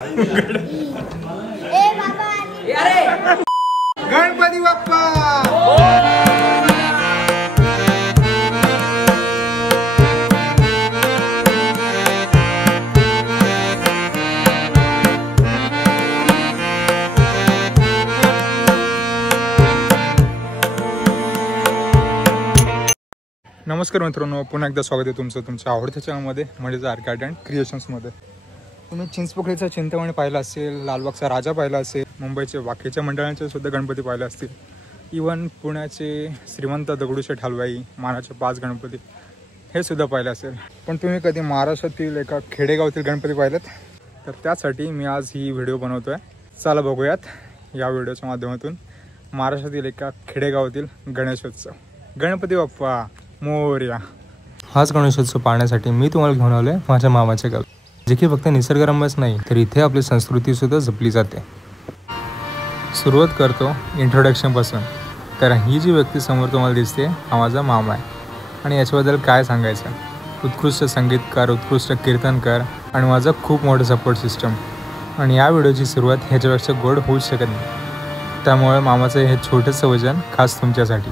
गणपती बाप्पा नमस्कार मित्रांनो, पुन्हा एकदा स्वागत आहे तुमचं तुमच्या आवडत्या चॅनलमध्ये म्हणजे आर के आर्ट अँड क्रिएशन्समध्ये. तुम्ही चिंचपोकळीचा चिंतामणी पाहिला असेल, लालबागचा राजा पाहिला असेल, मुंबईचे बाकीच्या मंडळांचे सुद्धा गणपती पाहिले असतील, इवन पुण्याचे श्रीमंत दगडूशेठ हलवाई, मानाचे 5 गणपती हे सुद्धा पाहिले असेल. पण तुम्ही कधी महाराष्ट्रातील एका खेडेगावातील गणपती पाहिलेत? तर त्यासाठी मी आज ही व्हिडिओ बनवतो आहे. चला बघूयात या व्हिडिओच्या माध्यमातून महाराष्ट्रातील एका खेडेगावातील गणेशोत्सव. गणपती बाप्पा मोरया. हाच गणेशोत्सव पाहण्यासाठी मी तुम्हाला घेऊन आलोय माझ्या मामाच्या गावी, जे की फक्त निसर्गरम्यच नाही तर इथे आपली संस्कृती सुद्धा जपली जाते. सुरुवात करतो इंट्रोडक्शन पासून. तर ही जी व्यक्ती समोर तुम्हाला दिसते हा माझा मामा आहे आणि याच्याबद्दल काय सांगायचं. उत्कृष्ट संगीतकार, उत्कृष्ट कीर्तनकार आणि माझा खूप मोठं सपोर्ट सिस्टम. आणि या व्हिडिओची सुरुवात ह्याच्यापेक्षा गोड होऊच शकत नाही. त्यामुळे मामाचं हे छोटंसं वचन खास तुमच्यासाठी.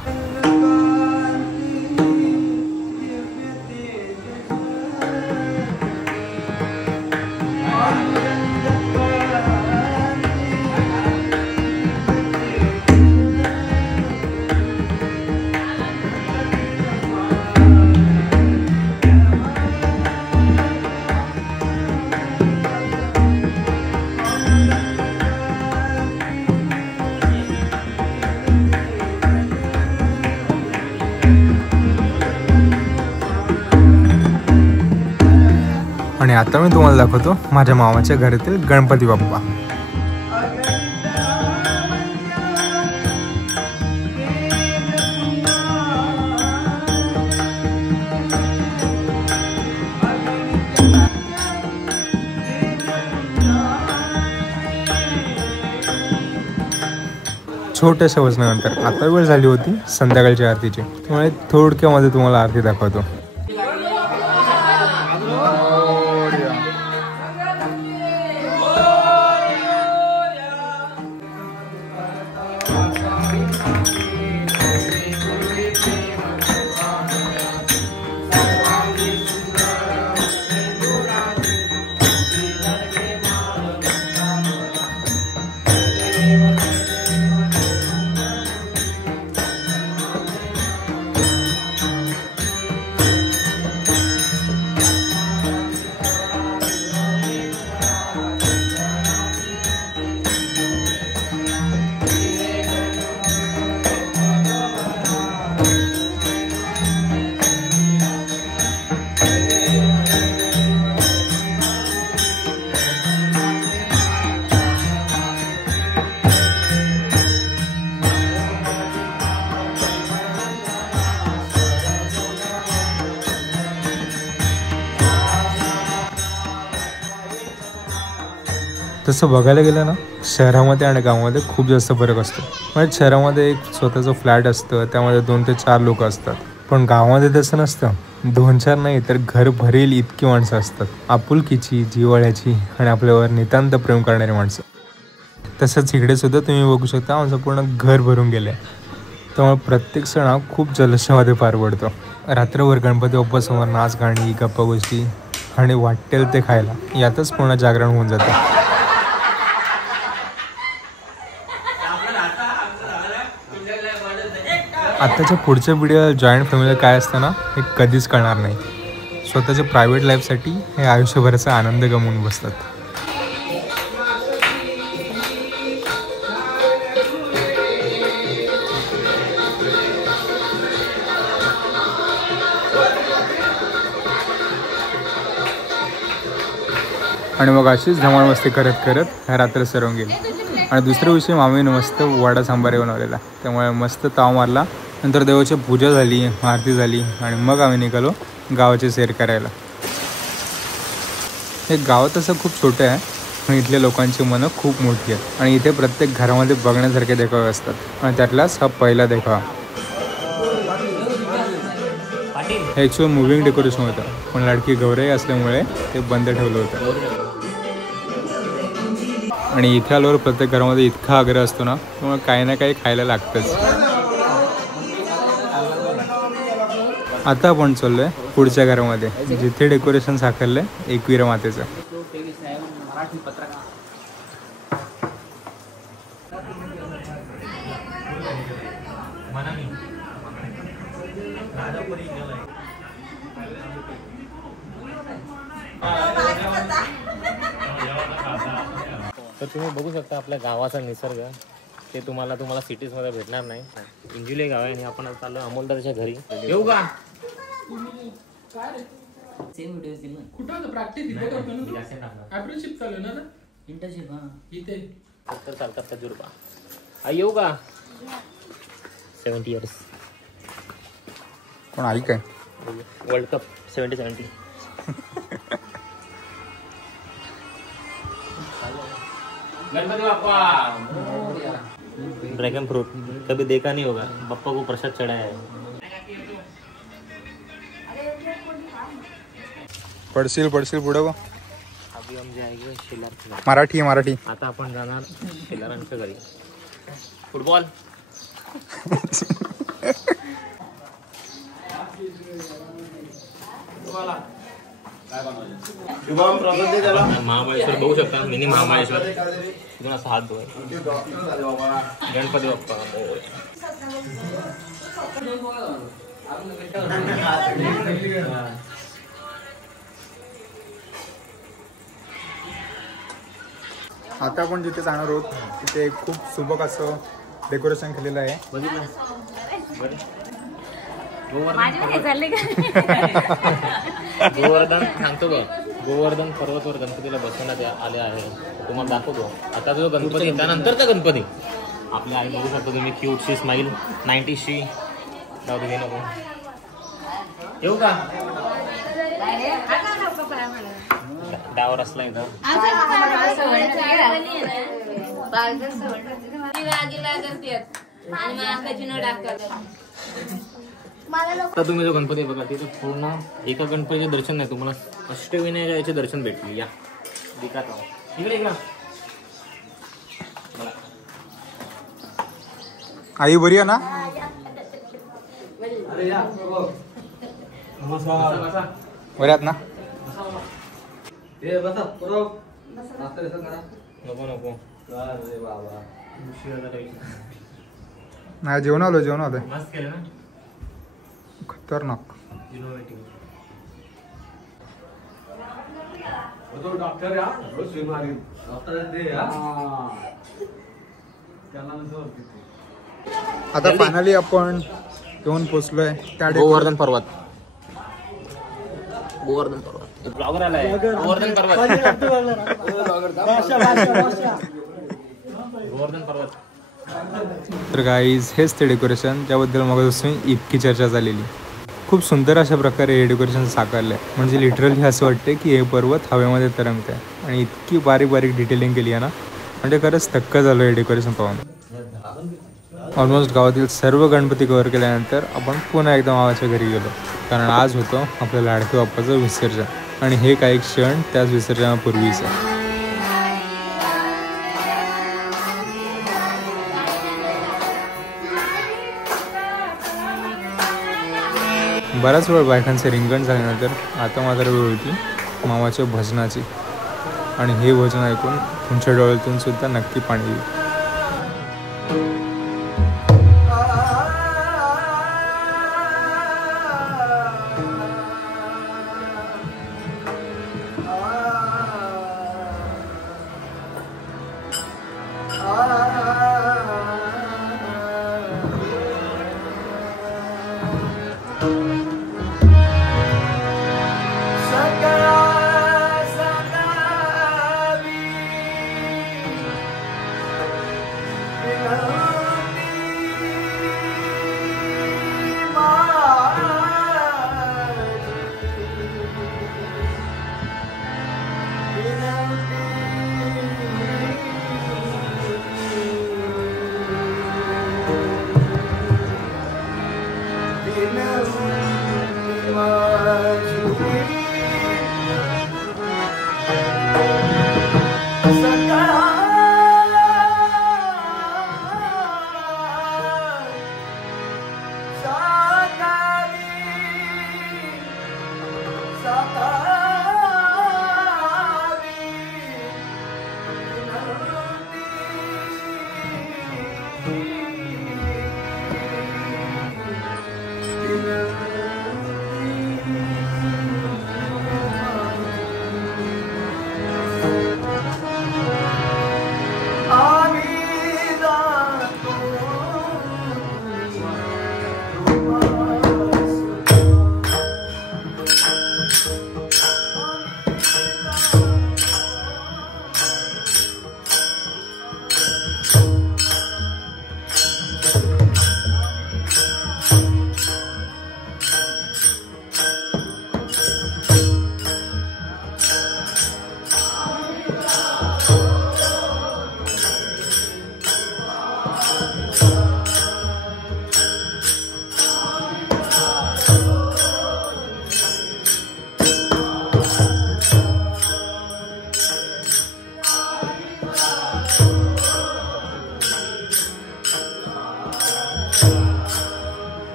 आणि आता मी तुम्हाला दाखवतो माझ्या मामाच्या घरातील गणपती बाप्पा. छोट्याशा वचनानंतर आता वेळ झाली होती संध्याकाळच्या आरतीची, त्यामुळे थोडक्यामध्ये तुम्हाला आरती दाखवतो. तसं बघायला गेलं ना, शहरामध्ये आणि गावामध्ये खूप जास्त फरक असतो. म्हणजे शहरामध्ये एक स्वतःचं फ्लॅट असतं, त्यामध्ये 2 ते 4 लोक असतात. पण गावामध्ये तसं नसतं. 2-4 नाही तर घर भरेल इतकी माणसं असतात. आपुलकीची, जिव्हाळ्याची आणि आपल्यावर नितांत प्रेम करणारी माणसं. तसंच इकडे सुद्धा तुम्ही बघू शकता आमचं पूर्ण घर भरून गेलं आहे. त्यामुळे प्रत्येक सण हा खूप जल्लोषामध्ये पार पडतो. रात्रभर गणपती बाप्पासमोर नाच गाणी, गप्पा गोष्टी आणि वाटेल ते खायला, यातच पूर्ण जागरण होऊन जातं. आत्ताच्या पुढच्या पिढीला जॉईंट फॅमिली काय असतं ना हे कधीच कळणार नाही. स्वतःच्या प्रायव्हेट लाईफसाठी हे आयुष्यभराचा आनंद गमावून बसतात. आणि मग अशीच धमाल मस्ती करत करत रात्र सरवून गेली. आणि दुसऱ्या दिवशी मामीने मस्त वडा सांबार बनवलेला, त्यामुळे मस्त ताव मारला. नंतर देवाची पूजा झाली, आरती झाली आणि मग आम्ही निघालो गावाची सैर करायला. हे गाव तसं खूप छोटं आहे पण इथल्या लोकांची मनं खूप मोठी आहेत आणि इथे प्रत्येक घरामध्ये बघण्यासारखे देखावे असतात आणि त्यातलाच हा पहिला देखावा. हे ॲक्च्युअल मुव्हिंग डेकोरेशन होतं पण लाडकी गौराई असल्यामुळे ते बंद ठेवलं होतं. आणि इथे आल्यावर प्रत्येक घरामध्ये इतका आग्रह असतो ना, त्यामुळे काही ना काही खायला लागतंच. आता आपण चाललोय पुढच्या घरामध्ये, जिथे डेकोरेशन साकारलंय एकवीर मातेचं. तर तुम्ही बघू शकता आपल्या गावाचा निसर्ग, ते तुम्हाला सिटीजमध्ये भेटणार नाही. इंजुले गाव आहे आणि आपण चाललो अमोलदाच्या घरी. येऊ का? सेम व्हिडिओ दिल ना. कुठं होतं प्रॅक्टिस इथे करतो ना तू? अप्रेंटिसशिप चालू आहे ना इंटर्नशिप. हां इथे तर चालतात तजुर्बा. येऊ का? 70 इयर्स कोण आई काय? World cup 70. Ganpati Bappa. Dragon fruit कभी देखा नहीं होगा, बप्पा को प्रसाद चढ़ाया है. पडशील पुढे गो. अभी हम जाएंगे शेलार. मराठी. आता आपण जाणार शेलारांच्या घरी. फुटबॉल. महाबळेश्वर बघू शकता, मिनी महाबळेश्वर. तिथून असा हात धुवाय. गणपती बाप्पा. आता आपण जिथे जाणार आहोत तिथे खूप सुबक असं डेकोरेशन केलेलं आहे. गोवर्धन सांगतो बघ, गोवर्धन पर्वतवर गणपतीला बसवण्यात आले आहे. तुम्हाला दाखवतो. आता जो गणपती त्यानंतरचा गणपती आपल्या आई बघू शकतो तुम्ही. क्यूटशी स्माईल 90शी. जाऊ दे नको. येऊ का? डावर असला इथं. आता तुम्ही जो गणपती बघा तिथे पूर्ण एका गणपतीचे दर्शन नाही, तुम्हाला अष्टविनायकाचे दर्शन भेटतील. या दिखाता हूं. इकडे आई बरी आहे ना? बऱ्यात ना? नको. नाही, जेवण आलं. मस्त केलं ना. खतरनाक. आता फायनली आपण येऊन पोचलोय त्या गोवर्धन पर्वत. ब्लॉगर आलाय. गोवर्धन पर्वत. तर गाईज हेच ते डेकोरेशन ज्याबद्दल मगापासून इतकी चर्चा झालेली. खूप सुंदर अशा प्रकारे हे डेकोरेशन साकारलं आहे. म्हणजे लिटरली असं वाटतं की हे पर्वत हवेमध्ये तरंगत आहे आणि इतकी बारीक डिटेलिंग केली आहे ना, म्हणजे खरंच थक्क झालं हे डेकोरेशन पाहून. ऑलमोस्ट गावातील सर्व गणपती कव्हर केल्यानंतर आपण पुन्हा एकदा मामाच्या घरी गेलो, कारण आज होतं आपल्या लाडक्या बाप्पाचं विसर्जन आणि हे काही क्षण त्याच विसर्जनापूर्वीचं. बराच वेळ बायकांचे रिंगण झाल्यानंतर आता मात्र वेळ होती मामाच्या भजनाची, आणि हे भजन ऐकून तुमच्या डोळ्यातून सुद्धा नक्की पाणी येईल.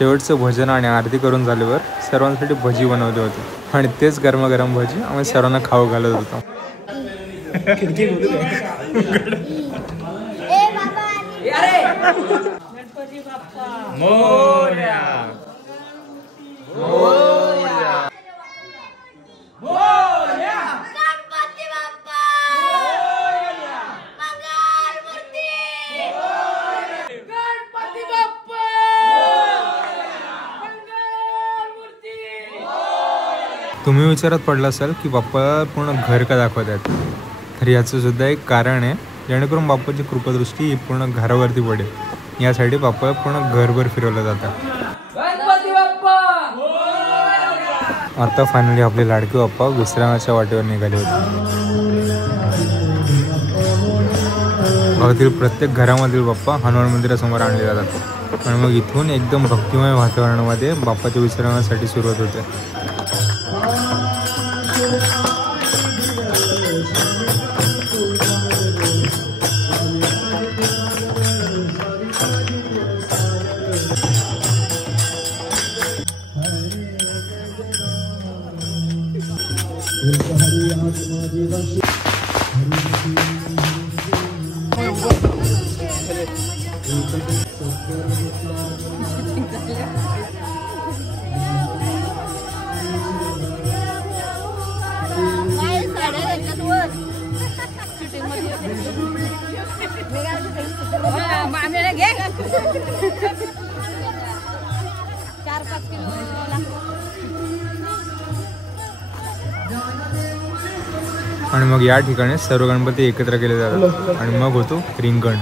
शेवटचं भजन आणि आरती करून झाल्यावर सर्वांसाठी भजी बनवली होती आणि तेच गरमागरम भजी आम्ही सर्वांना खाऊ घालत होतो. तुम्ही विचारात पडला असाल की बाप्पा पूर्ण घर का दाखवत आहेत, तर याचं सुद्धा एक कारण आहे, जेणेकरून बाप्पाची कृपादृष्टी ही पूर्ण घरावरती पडेल यासाठी बाप्पा पूर्ण घरभर फिरवलं जातं. आता फायनली आपले लाडके बाप्पा विश्रामाच्या वाटेवर निघाले होते. गावातील प्रत्येक घरामधील बाप्पा हनुमान मंदिरासमोर आणले जातात आणि मग इथून एकदम भक्तिमय वातावरणामध्ये बाप्पाच्या विश्रामासाठी सुरुवात होते. आणि मग या ठिकाणी सर्व गणपती एकत्र केले जातात आणि मग होतो रिंगण.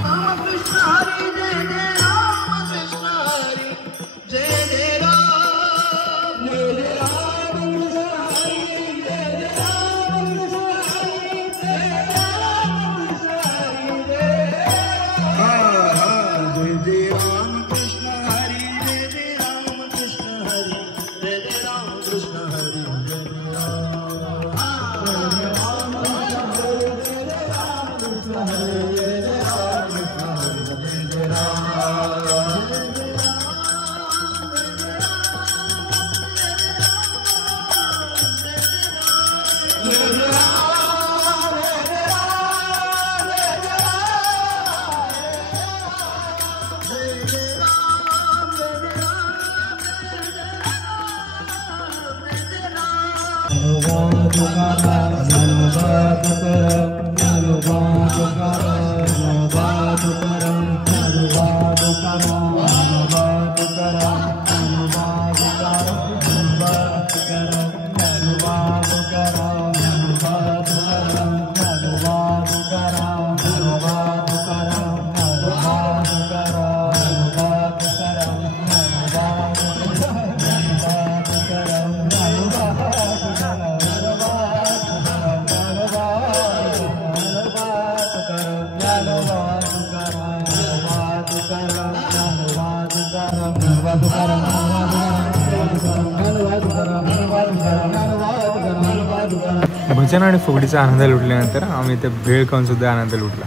भजन आणि फुगडीचा आनंद लुटल्यानंतर आम्ही ते भेळ खाऊन सुद्धा आनंद लुटला.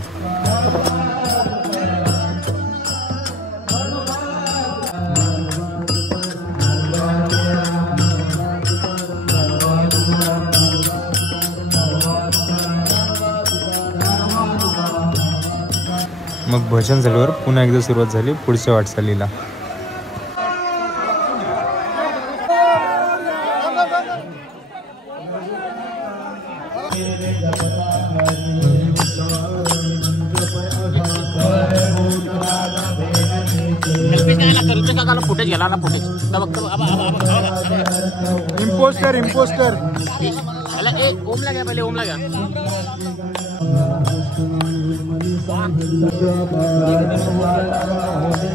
मग भजन झाल्यावर पुन्हा एकदा सुरुवात झाली पुढच्या वाटचालीला. इम्पोस्टर इम्पोस्टर ओम लगा पहले ओम लगा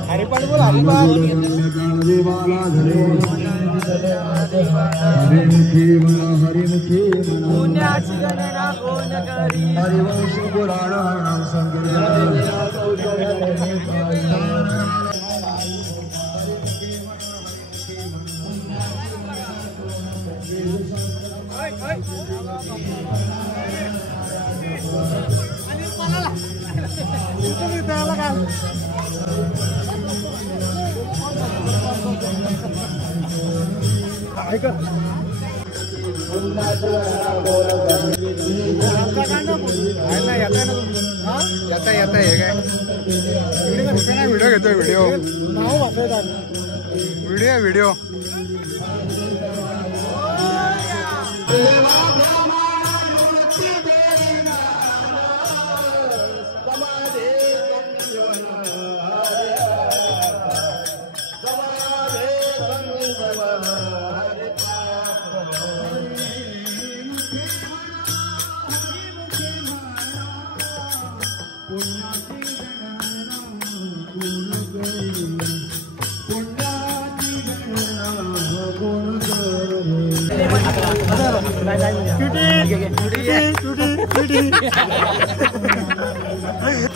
हरिपाठ बोल हरिपाठ. हरिवंश पुराण संकेत व्हिडिओ घेतोय व्हिडिओ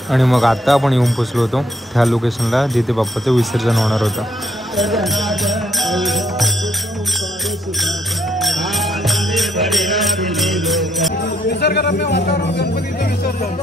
आणि मग आता आपण येऊन पोचलो होतो त्या लोकेशनला जिथे बाप्पाचं विसर्जन होणार होतं. निसर्गरम्य वातावरण गणपतीचं विसर्जन.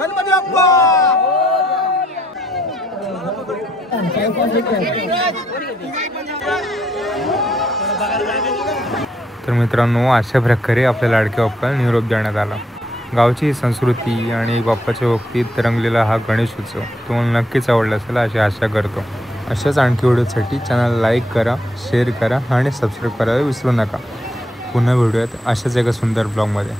गणपती बाप्पा. तर मित्रांनो, अशा प्रकारे आपल्या लाडक्या बाप्पाला निरोप देण्यात आला. गावची संस्कृती आणि बाप्पाच्या भक्तीत रंगलेला हा गणेश उत्सव तुम्हाला नक्कीच आवडला असेल अशी आशा करतो. अशाच आणखी व्हिडिओसाठी चॅनल लाईक करा, शेअर करा आणि सबस्क्राईब करायला विसरू नका. पुन्हा भेटूयात अशाच एका सुंदर ब्लॉगमध्ये.